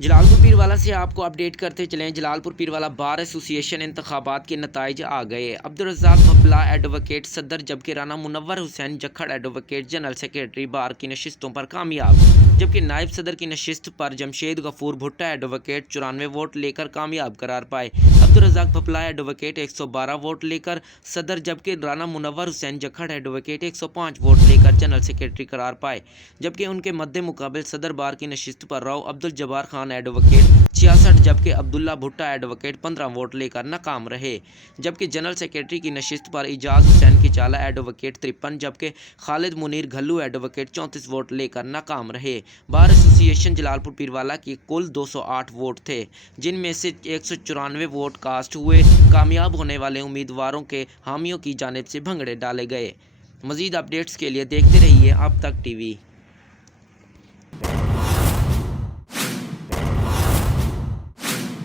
جلال پور پیروالا سے آپ کو اپڈیٹ کرتے چلیں۔ جلال پور پیروالا بار ایسوسی ایشن انتخابات کے نتائج آ گئے۔ عبدالرزاق بھپلا ایڈوکیٹ صدر جبکہ رانا منور حسین جکھڑ ایڈوکیٹ جنرل سیکریٹری بار کی نشستوں پر کامیاب، جبکہ نائب صدر کی نشست پر جمشید غفور بھٹا ایڈوکیٹ 94 ووٹ لے کر کامیاب قرار پائے۔ عبدالرزاق بھپلا ایڈوکیٹ 112 ووٹ لے کر صدر جبکہ رانا منور حسین جکھڑ ایڈوکیٹ 105 ووٹ لے کر جنرل سیکریٹری قرار پائے، جبکہ ان کے مد مقابل صدر بار کی نشست پر راؤ عبدالجبار خان ایڈوکیٹ 66 جبکہ عبداللہ بھٹا ایڈوکیٹ 15 ووٹ لے کر ناکام رہے، جبکہ جنرل سیکریٹری کی نشست پر اعجاز حسین کچالہ ایڈوکیٹ 53 جبکہ خالد منیر گھلو ایڈوکیٹ 34 ووٹ لے کر ناکام رہے۔ بار ایسوسی ایشن جلال پور پیروالا کی کل 208 ووٹ تھے، جن میں سے 194 ووٹ کاسٹ ہوئے۔ کامیاب ہونے والے امیدواروں کے حامیوں کی جانب سے بھنگڑے ڈالے گئے۔ مزید اپڈیٹس کے لیے دیکھتے رہیے اب تک ٹی وی۔